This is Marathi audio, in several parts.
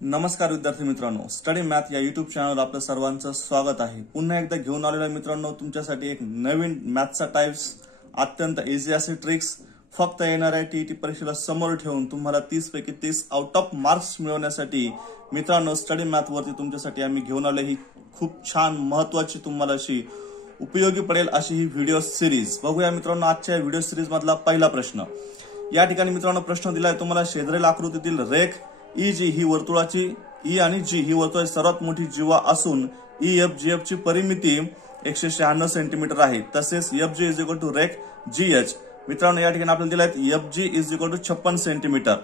नमस्कार विद्यार्थी मित्रांनो, स्टडी मॅथ या युट्यूब चॅनलवर आपलं सर्वांचं स्वागत आहे। पुन्हा एकदा घेऊन आलेलो आहे मित्रांनो तुमच्यासाठी एक नवीन मॅथचा टाइप्स, अत्यंत इझी असे ट्रिक्स फक्त येणाऱ्या टीईटी परीक्षेला समोर ठेवून तुम्हाला 30 पैकी 30 आउट ऑफ मार्क्स मिळवण्यासाठी मित्रांनो स्टडी मॅथ वरती तुमच्यासाठी आम्ही घेऊन आले ही खूप छान महत्त्वाची तुम्हाला अशी उपयोगी पडेल अशी ही व्हिडिओ सिरीज। बघूया मित्रांनो आजच्या व्हिडिओ सिरीज मधला पहिला प्रश्न। या ठिकाणी मित्रांनो प्रश्न दिलाय तुम्हाला, शेजारील आकृतीतील रेख ई जी ही वर्तुळाची ई आणि जी ही वर्तुळाची सर्वात मोठी जीवा असून ई एफ जी एफ ची परिमिती 196 सेंटीमीटर आहे। तसेच F G is equal to रेख जी एच। मित्रांनो या ठिकाणी आपल्याला दिलाय F G is equal to 56 centimetre,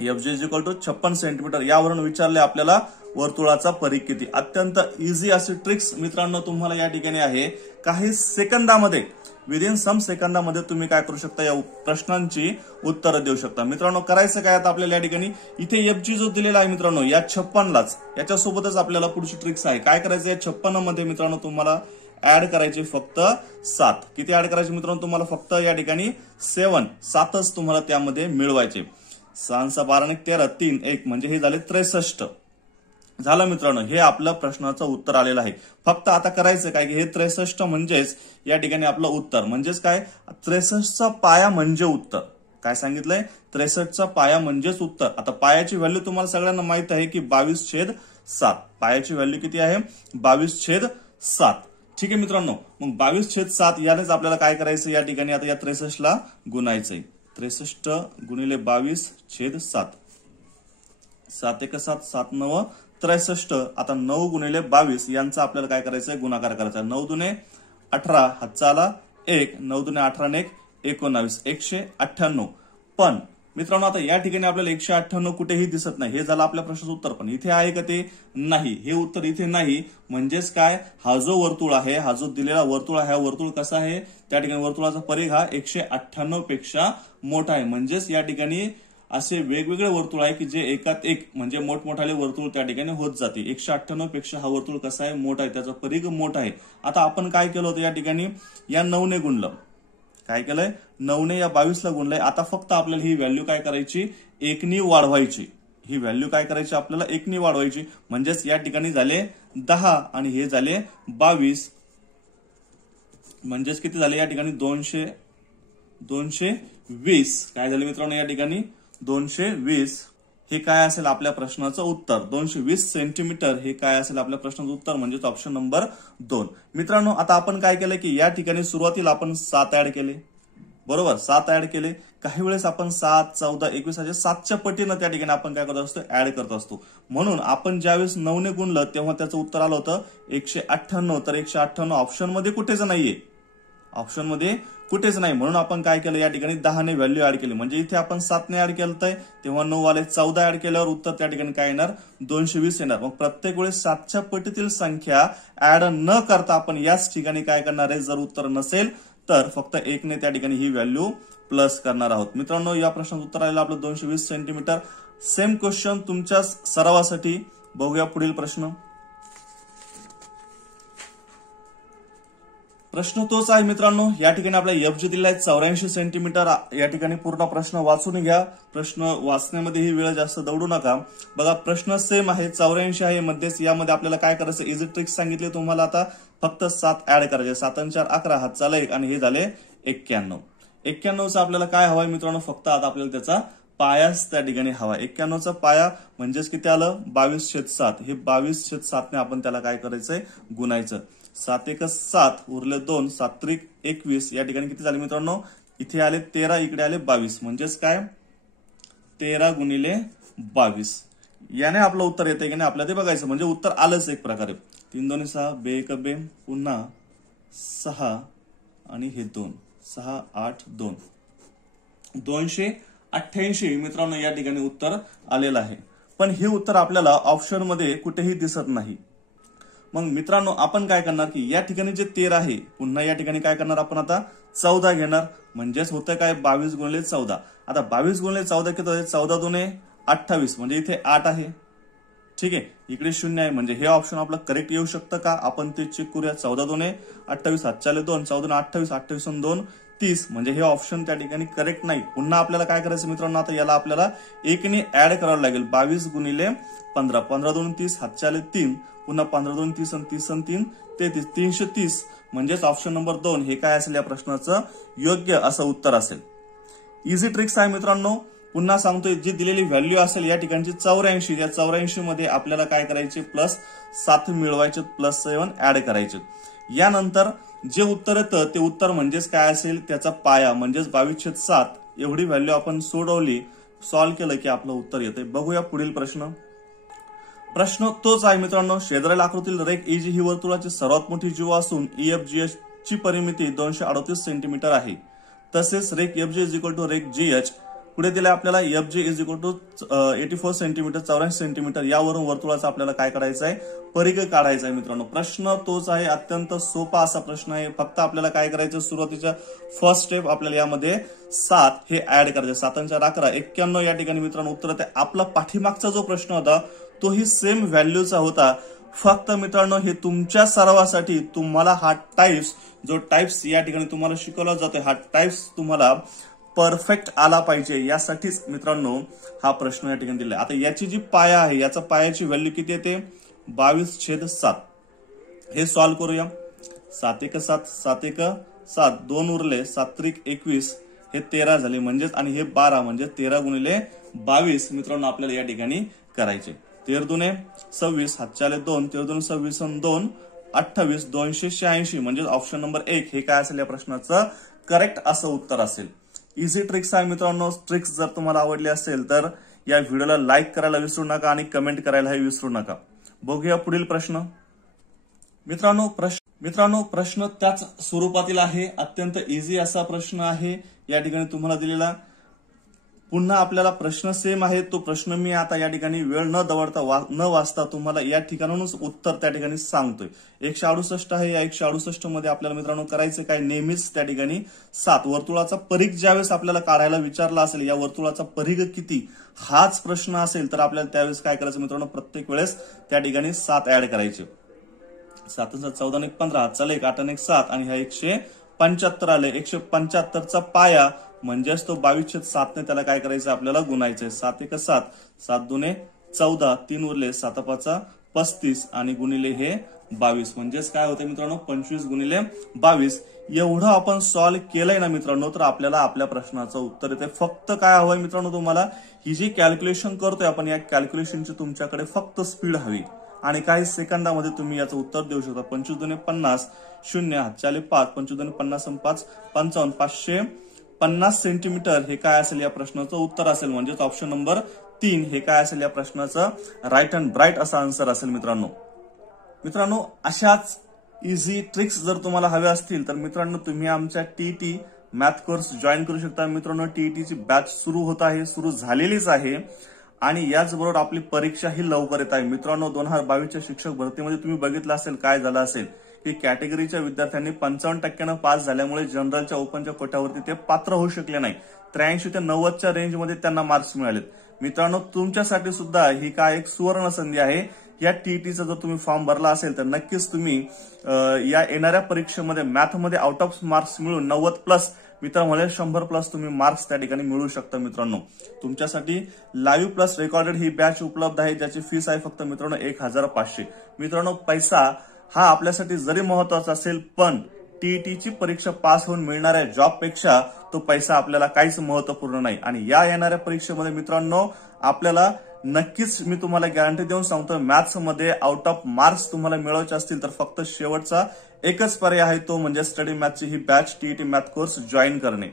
F G is equal to 56 centimetre. यावरून विचारले आपल्याला वर्तुळाचा परिघ किती। अत्यंत इझी अशी ट्रिक्स मित्रांनो तुम्हाला या ठिकाणी आहे। काही सेकंदामध्ये विदिन सम सेकंदामध्ये तुम्ही काय करू शकता, या प्रश्नांची उत्तरं देऊ शकता। मित्रांनो करायचं काय आता आपल्याला या ठिकाणी इथे एफ जी जो दिलेला आहे मित्रांनो या 56लाच याच्यासोबतच आपल्याला पुढची ट्रिक्स आहे। काय करायचं या 56 मध्ये मित्रांनो तुम्हाला ऍड करायचे फक्त 7। किती ऍड करायचे मित्रांनो तुम्हाला फक्त या ठिकाणी 7च तुम्हाला त्यामध्ये मिळवायचे। 6 12 13 3 1 म्हणजे हे झाले 63 झालं मित्रांनो। हे आपलं प्रश्नाचं उत्तर आलेलं आहे। फक्त आता करायचं काय की हे 63 म्हणजेच या ठिकाणी आपलं उत्तर म्हणजेच काय 63चा पाया म्हणजे उत्तर। काय सांगितलंय 63चा पाया म्हणजेच उत्तर। आता पायाची व्हॅल्यू तुम्हाला सगळ्यांना माहित आहे की 22/7। पायाची व्हॅल्यू किती आहे 22/7। ठीक आहे मित्रांनो, मग 22/7 यानेच आपल्याला काय करायचं या ठिकाणी आता या 63ला गुणायचंय। 63 गुणिले 22/7, 7 1 7 7 9 63। आता 9 गुणिले 22 यांचा आपल्याला काय करायचंय गुणाकार करायचा। 9 दुने 18 हातचा आला 1, 9 दुने 18 ने 19 198। पण मित्रांनो आता या ठिकाणी आपल्याला 198 कुठेही दिसत नाही। हे झालं आपल्या प्रश्नाचं उत्तर, पण इथे आहे का ते नाही, हे उत्तर इथे नाही। म्हणजेच काय हा जो वर्तुळ आहे, हा जो दिलेला वर्तुळ आहे, हा वर्तुळ कसा आहे त्या ठिकाणी वर्तुळाचा परिघ हा 198 पेक्षा मोठा आहे। म्हणजेच या ठिकाणी असे वेगवेगळे वर्तुळ आहे की जे एकात एक म्हणजे मोठमोठाले वर्तुळ त्या ठिकाणी होत जाते। 198 पेक्षा हा वर्तुळ कसा आहे मोठा आहे, त्याचा परिघ मोठा आहे। आता आपण काय केलं होतं या ठिकाणी या 9 ने गुणलं, काय केलंय 9 ने या 22ला गुणलंय। आता फक्त आपल्याला ही व्हॅल्यू काय करायची 1 नी वाढवायची। ही व्हॅल्यू काय करायची आपल्याला 1 नी वाढवायची। म्हणजेच या ठिकाणी झाले 10 आणि हे झाले 22 म्हणजेच किती झाले या ठिकाणी 220। काय झाले मित्रांनो या ठिकाणी 220। हे काय असेल आपल्या प्रश्नाचं उत्तर 220 सेंटीमीटर। हे काय असेल आपल्या प्रश्नाचं उत्तर म्हणजेच ऑप्शन नंबर 2। मित्रांनो आता आपण काय केलं की या ठिकाणी सुरुवातीला आपण 7 ऍड केले, बरोबर 7 ऍड केले। काही वेळेस आपण 7 14 21 असे 7च्या पटीनं त्या ठिकाणी आपण काय करत असतो ऍड करत असतो। म्हणून आपण ज्यावेळेस 9 ने गुणलं तेव्हा त्याचं उत्तर आलं होतं 198। तर 198 ऑप्शन मध्ये कुठेच नाहीये, ऑप्शन मध्ये कुठेच नाही। म्हणून आपण काय केलं या ठिकाणी 10 ने व्हॅल्यू ऍड केली। म्हणजे इथे आपण 7 ने ऍड केलंय तेव्हा 9 आले, 14 ऍड केल्यावर उत्तर त्या ठिकाणी काय येणार 220 येणार। मग प्रत्येक वेळेस 7च्या पटीतील संख्या ऍड न करता आपण याच ठिकाणी काय करणार आहे, जर उत्तर नसेल तर फक्त 1 ने त्या ठिकाणी ही व्हॅल्यू प्लस करणार आहोत। मित्रांनो या प्रश्नाचं उत्तर आलेलं आपलं 220 सेंटीमीटर। सेम क्वेश्चन तुमच्या सरावासाठी बघूया पुढील प्रश्न। प्रश्न तोच आहे मित्रांनो, या ठिकाणी आपला एफ जी दिलाय 84 सेंटीमीटर। या ठिकाणी पूर्ण प्रश्न वाचून घ्या, प्रश्न वाचण्यामध्येही वेळ जास्त दौडू नका। बघा प्रश्न सेम आहे, 84 आहे मध्येच। यामध्ये आपल्याला काय करायचं इझी ट्रिक्स सांगितले तुम्हाला। आता फक्त 7 ऍड करायचे, 7 आणि 4 11 हातचा 1 आणि हे झाले 91। 91चा आपल्याला काय हवाय मित्रांनो, फक्त आता आपल्याला त्याचा पायाच त्या ठिकाणी हवा। 91चा पाया म्हणजेच किती आलं 22/7। हे 22/7 ने आपण त्याला काय करायचंय गुणायचं। 7 1 7 उरले 2, 7 3 21। या ठिकाणी किती झाले मित्रांनो, इथे आले 13 इकडे आले 22 म्हणजेच काय 13 गुणिले 22। याने आपलं उत्तर येते की नाही आपल्याला ते बघायचं। म्हणजे उत्तर आलंच एक प्रकारे। 3 2 6 बे 1 बे पुन्हा 6 आणि हे 2 6 8 2 288 मित्रांनो या ठिकाणी उत्तर आलेलं आहे। पण हे उत्तर आपल्याला ऑप्शन मध्ये कुठेही दिसत नाही। मग मित्रांनो आपण काय करणार की या ठिकाणी जे 13 आहे पुन्हा या ठिकाणी काय करणार आपण आता 14 घेणार। म्हणजेच होतं काय 22 गुणिले 14। आता 22 गुणिले 14 किती होते 14 दुने 28 म्हणजे इथे 8 आहे। ठीक आहे, इकडे 0 आहे म्हणजे हे ऑप्शन आपलं करेक्ट येऊ शकतं का आपण ते चेक करूया। 14 दुने 28 हातचाले 2, 14 दुने 28 28 2 30 म्हणजे हे ऑप्शन त्या ठिकाणी करेक्ट नाही. पुन्हा आपल्याला काय करायचं मित्रांनो, आता याला आपल्याला 1 ने ऍड करावं लागेल. 22 गुणिले 15, 15 2 30, हातचे आले 3, पुन्हा 15 2 30 आणि 30 आणि 3 33, 330 म्हणजेच ऑप्शन नंबर 2 हे काय असेल या प्रश्नाचं योग्य असं उत्तर असेल. इझी ट्रिक्स आहे मित्रांनो. पुन्हा सांगतोय, जी दिलेली व्हॅल्यू असेल या ठिकाणची 84, या 84 मध्ये आपल्याला काय करायचे, +7 मिळवायचे, +7 ऍड करायचे. यानंतर जे उत्तर येतं ते उत्तर म्हणजेच काय असेल, त्याचा पाया म्हणजेच 22/7 एवढी व्हॅल्यू आपण सोडवली, सॉल्व्ह केलं की आपलं उत्तर येते. बघूया पुढील प्रश्न. प्रश्न तोच आहे मित्रांनो. शेजारील आकृतीतील रेख EG ही वर्तुळाची सर्वात मोठी जीवा असून EFGH ची परिमिती 238 सेंटीमीटर आहे. तसेच रेख FG = रेख GH पुढे दिले आपल्याला FG = 84 सेंटीमीटर, 84 सेंटीमीटर. यावरून वर्तुळाचा आपल्याला काय करायचं आहे, परिघ काढायचा आहे मित्रांनो. प्रश्न तोच आहे, अत्यंत सोपा असा प्रश्न आहे. फक्त आपल्याला काय करायचं, सुरुवातीच्या फर्स्ट स्टेप आपल्याला यामध्ये 7 हे ऍड करायचे. 7 × 11 91 या ठिकाणी मित्रांनो उत्तर आहे. आपला पाठीमागचा जो प्रश्न होता तोही सेम व्हॅल्यूचा होता. फक्त मित्रांनो हे तुमच्या सरावासाठी तुम्हाला हा टाइप्स या ठिकाणी तुम्हाला शिकवला जातोय, हा टाइप्स तुम्हाला परफेक्ट आला पाहिजे, यासाठीच मित्रांनो हा प्रश्न या ठिकाणी दिलाय. आता याची जी पाया आहे, याचा पायाची व्हॅल्यू किती येते, 22/7. हे सॉल्व्ह करूया. 7 × 7, 7 × 7, 2 उरले, 7 × 21 हे 13 झाले म्हणजेच, आणि हे 12 म्हणजे 13 गुणिले 22 मित्रांनो आपल्याला या ठिकाणी करायचे. 13 दुने 26, हातचे आले 2, 13 2 26 आणि 2 28, 286 म्हणजे ऑप्शन नंबर 1 हे काय असेल या प्रश्नाचं करेक्ट असं उत्तर असेल. इझी ट्रिक्स आहे मित्रांनो. ट्रिक्स जर तुम्हाला आवडली असेल तर या व्हिडिओला लाईक करायला विसरू नका आणि कमेंट करायलाही विसरू नका. बघूया पुढील प्रश्न. मित्रांनो प्रश्न त्याच स्वरूपातील आहे. अत्यंत इझी असा प्रश्न आहे या ठिकाणी तुम्हाला दिलेला. पुन्हा आपल्याला प्रश्न सेम आहे. तो प्रश्न मी आता या ठिकाणी वेळ न दवडता न वाचता तुम्हाला या ठिकाणाहूनच उत्तर त्या ठिकाणी सांगतोय. 168 आहे. या 168 मध्ये आपल्याला मित्रांनो करायचं काय, नेहमीच त्या ठिकाणी 7 वर्तुळाचा परिघ ज्यावेळेस आपल्याला काढायला विचारला असेल, या वर्तुळाचा परिघ किती हाच प्रश्न असेल तर आपल्याला त्यावेळेस काय करायचं मित्रांनो, प्रत्येक वेळेस त्या ठिकाणी 7 ऍड करायचे. 7 × 14 = 15, हातचा 1, 8 × 7 आणि हा 175 आले. 175चा पाया म्हणजेच तो 22/7 ने त्याला काय करायचं आपल्याला गुणायचंय. 7 × 7, 7 दुने 14, 3 उरले, 7 × 5 = 35 आणि गुणिले हे 22 म्हणजेच काय होते मित्रांनो, 25 गुणिले 22. एवढं आपण सॉल्व्ह केलंय ना मित्रांनो तर आपल्याला आपल्या प्रश्नाचं उत्तर येते. फक्त काय हवंय मित्रांनो तुम्हाला, ही जी कॅल्क्युलेशन करतोय आपण, या कॅल्क्युलेशनची तुमच्याकडे फक्त स्पीड हवी आणि काही सेकंदामध्ये तुम्ही याचं उत्तर देऊ शकता. 25 दुने 50, 0, हातचे आले 5, 25 दुने 50 आणि 5 55, 550 सेंटीमीटर हे काय असेल या प्रश्नाचं उत्तर असेल. म्हणजेच ऑप्शन नंबर 3 हे काय असेल या प्रश्नाचं राईट अँड ब्राईट असा आन्सर असेल. मित्रांनो अशाच इझी ट्रिक्स जर तुम्हाला हव्या असतील तर मित्रांनो तुम्ही आमच्या TET मॅथ कोर्स जॉईन करू शकता. मित्रांनो TETची बॅच सुरू झालेलीच आहे आणि याचबरोबर आपली परीक्षा ही लवकर येत आहे. मित्रांनो 2022च्या शिक्षक भरतीमध्ये तुम्ही बघितलं असेल काय झालं असेल की कॅटेगरीच्या विद्यार्थ्यांनी 55% पास झाल्यामुळे जनरलच्या ओपनच्या कोट्यावरती ते पात्र होऊ शकले नाही. 83 ते 90च्या रेंजमध्ये त्यांना मार्क्स मिळालेत. मित्रांनो तुमच्यासाठी सुद्धा ही काय एक सुवर्ण संधी आहे. या TETचा जर तुम्ही फॉर्म भरला असेल तर नक्कीच तुम्ही या येणाऱ्या परीक्षेमध्ये मॅथमध्ये आउट ऑफ मार्क्स मिळून 90+ मित्रांनो 100+ तुम्ही मार्क्स त्या ठिकाणी मिळू शकता. मित्रांनो तुमच्यासाठी लाईव्ह प्लस रेकॉर्डेड ही बॅच उपलब्ध आहे, ज्याची फीस आहे फक्त मित्रांनो 1500. मित्रांनो पैसा हा आपल्यासाठी जरी महत्वाचा असेल पण TETची परीक्षा पास होऊन मिळणाऱ्या जॉबपेक्षा तो पैसा आपल्याला काहीच महत्वपूर्ण नाही. आणि या येणाऱ्या परीक्षेमध्ये मित्रांनो आपल्याला नक्कीच मी तुम्हाला गॅरंटी देऊन सांगतो, मॅथ्स मध्ये आउट ऑफ मार्क्स तुम्हाला मिळवायचे असतील तर फक्त शेवटचा एकच पर्याय आहे, तो म्हणजे स्टडी मॅथची ही batch TET math course join करणे.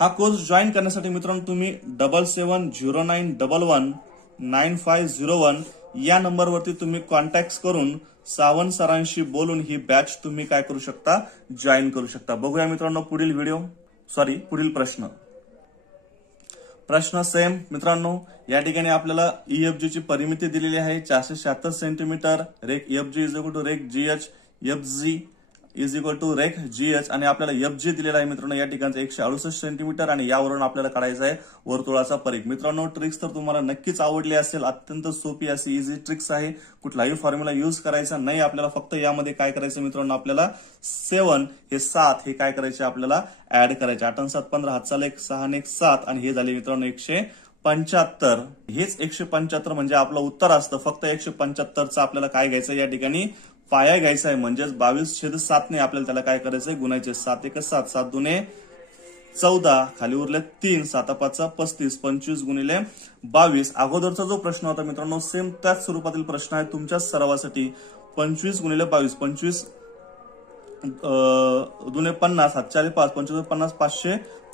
हा कोर्स जॉईन करण्यासाठी मित्रांनो तुम्ही 7709119501 या नंबरवरती तुम्ही कॉन्टॅक्ट करून सावंत सरांशी बोलून ही बॅच तुम्ही काय करू शकता, जॉईन करू शकता. बघूया मित्रांनो पुढील प्रश्न सेम. मित्रांनो या ठिकाणी आपल्याला EFG ची परिमिती दिलेली आहे 476 सेंटीमीटर. रेख FG = रेख GH, FG is equal to रेख GH आणि आपल्याला FG दिलेला आहे मित्रांनो या ठिकाणचं 168 सेंटीमीटर आणि यावरून आपल्याला काढायचा आहे वर्तुळाचा परिघ। मित्रांनो ट्रिक्स तर तुम्हाला नक्कीच आवडली असेल, अत्यंत सोपी अशी इझी ट्रिक्स आहे, कुठलाही फॉर्म्युला यूज करायचा नाही आपल्याला, फक्त यामध्ये काय करायचं मित्रांनो आपल्याला 7 हे 7 हे काय करायचे आपल्याला ऍड करायचे। 8 7 15 हातचा लेख 6 1 7 आणि हे झाले मित्रांनो 175। हेच 175 म्हणजे आपलं उत्तर असतं। फक्त 175चा आपल्याला काय घ्यायचं या ठिकाणी पाया घ्यायचा आहे, म्हणजेच 22/7 ने आपल्याला त्याला काय करायचंय गुणायचे। 7 1 7 7 2 14 खाली उरले 3 7 5 35 25 गुणिले 22। अगोदरचा जो प्रश्न होता मित्रांनो सेम त्याच स्वरूपातील प्रश्न आहे तुमच्या सरावासाठी। 25 गुणिले 22 25 दुने 50 7 5 25 50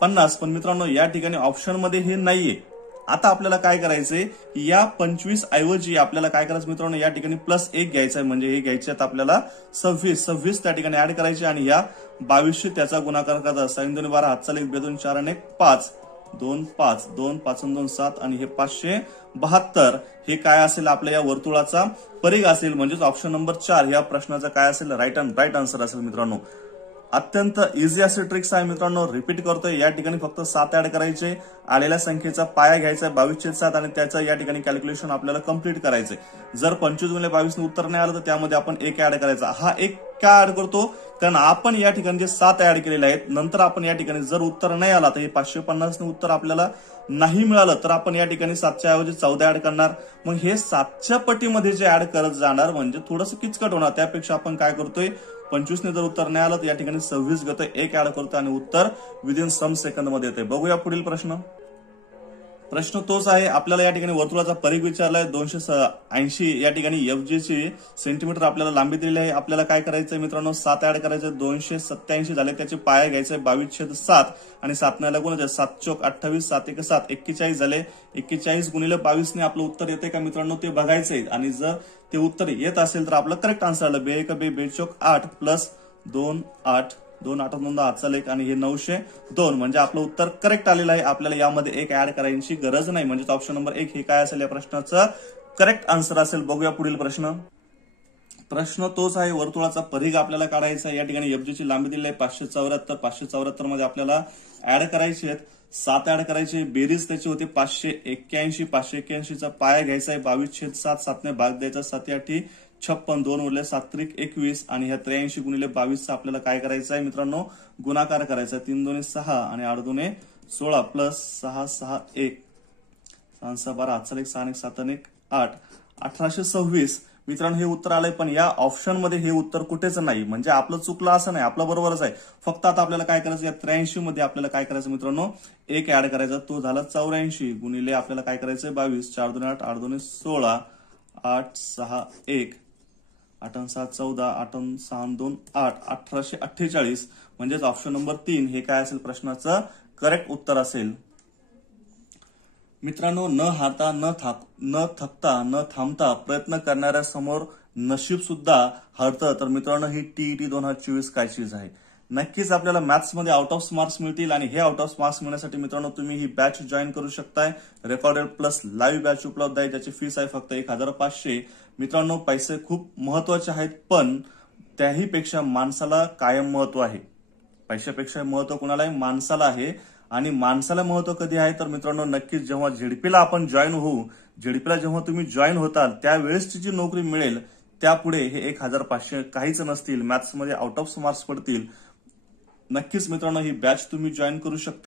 550। पण मित्रांनो या ठिकाणी ऑप्शन मध्ये हे नाहीये। आता आपल्याला काय करायचंय, या 25 ऐवजी आपल्याला काय करायचं मित्रांनो या ठिकाणी +1 घ्यायचा आहे, म्हणजे हे घ्यायचे आपल्याला 26 त्या ठिकाणी ऍड करायचे आणि या 22 त्याचा गुणाकार करायचा। 6 2 12 हातचा लेख 2 4 1 5 2 5 2 5 2 7 आणि हे 572 हे काय असेल आपल्या या वर्तुळाचा परिघ असेल, म्हणजेच ऑप्शन नंबर 4 या प्रश्नाचा काय असेल राईट आन्सर असेल मित्रांनो। अत्यंत इझी असे ट्रिक्स आहे मित्रांनो, रिपीट करतोय। या ठिकाणी फक्त 7 ऍड करायचे, आलेल्या संख्येचा पाया घ्यायचा 22/7 आणि त्याचं या ठिकाणी कॅल्क्युलेशन आपल्याला कंप्लीट करायचंय। जर 25 गुणिले 22 ने उत्तर नाही आलं तर त्यामध्ये आपण 1 ऍड करायचा। हा 1 का ऍड करतो, कारण आपण या ठिकाणी जे 7 ऍड केलेले आहेत, नंतर आपण या ठिकाणी जर उत्तर नाही आला तर हे 550 ने उत्तर आपल्याला नाही मिळालं तर आपण या ठिकाणी 7च्या ऐवजी 14 ऍड करणार। मग हे 7च्या पटीमध्ये जे ऍड करत जाणार म्हणजे थोडंसं किचकट होणार। त्यापेक्षा आपण काय करतोय, 25 ने जर उत्तर नाही आलं तर या ठिकाणी 26 घेतोय, 1 ऍड करतोय आणि उत्तर विदिन सम सेकंद मध्ये येते। बघूया पुढील प्रश्न तोच आहे। आपल्याला या ठिकाणी वर्तुळाचा परिघ विचारलाय, 280 या ठिकाणी FG ची सेंटीमीटर आपल्याला लांबी दिलेली आहे। आपल्याला काय करायचंय मित्रांनो 7 ऍड करायचं, 287 झाले, त्याचे पाया घ्यायचे 22/7 आणि 7 ने गुणायचे, 7 चोक 28 7 1 7 41 झाले। 41 गुणिले 22 ने आपलं उत्तर येते का मित्रांनो ते बघायचंय आणि जर ते उत्तर येत असेल तर आपलं करेक्ट आन्सर आलं। 2 1 2 2 चोक 8 प्लस 2 8 2 8 2 हातचा लेख आणि हे 902 म्हणजे आपलं उत्तर करेक्ट आलेलं आहे। आपल्याला यामध्ये 1 ऍड करायची गरज नाही, म्हणजे ऑप्शन नंबर 1 हे काय असेल या प्रश्नाचं करेक्ट आन्सर असेल। बघूया पुढील प्रश्न तोच आहे। वर्तुळाचा परिघ आपल्याला काढायचा आहे। या ठिकाणी FG ची लांबी दिली आहे 574, 574 मध्ये आपल्याला ऍड करायचे आहेत 7 ऍड करायचे, बेरीज त्याची होते 581, 581चा पाया घ्यायचा आहे 22/7, 7 ने भाग द्यायचा, 7 8 56 2 उरले 7 3 21 आणि ह्या 83 गुणिले 22 चा आपल्याला काय करायचं आहे मित्रांनो गुणाकार करायचा। 3 2 6 आणि 8 2 16 प्लस 6 6 1 6 6 12 हातचा लेख 6 1 7 1 8 1826 मित्रांनो हे उत्तर आलंय। पण या ऑप्शन मध्ये हे उत्तर कुठेच नाही, म्हणजे आपलं चुकलं असं नाही, आपलं बरोबरच आहे। फक्त आता आपल्याला काय करायचं, या 83 मध्ये आपल्याला काय करायचं मित्रांनो 1 ऍड करायचा, तो झाला 84 गुणिले आपल्याला काय करायचंय 22 4 2 8 8 2 16 8 6 1 8 7 14 8 6 2 8 1848 म्हणजेच ऑप्शन नंबर 3 हे काय असेल प्रश्नाचं करेक्ट उत्तर असेल। मित्रांनो न हारता न थकता न थांबता प्रयत्न करणाऱ्या समोर नशीब सुद्धा हरतं। तर मित्रांनो ही TET 2024 काय चीज आहे। नक्कीच आपल्याला मॅथ्स मध्ये आउट ऑफ मार्क्स मिळतील आणि हे आउट ऑफ मार्क्स मिळण्यासाठी मित्रांनो तुम्ही ही बॅच जॉईन करू शकताय। रेकॉर्डेड प्लस लाईव्ह बॅच उपलब्ध आहे, ज्याची फीस आहे फक्त 1500। मित्रांनो पैसे खूप महत्वाचे आहेत, पण त्याही पेक्षा माणसाला कायम महत्व आहे। पैशापेक्षा महत्व कुणाला आहे, माणसाला आहे। आणि माणसाला महत्व कधी आहे तर मित्रांनो नक्कीच जेव्हा झेडपीला आपण जॉईन होऊ, झेडपीला जेव्हा तुम्ही जॉईन होताल त्यावेळेस जी नोकरी मिळेल त्यापुढे हे 1500 काहीच नसतील। मॅथ्स मध्ये आउट ऑफ मार्क्स पडतील। नक्कीच मित्रांनो ही बॅच तुम्ही जॉईन करू शकता।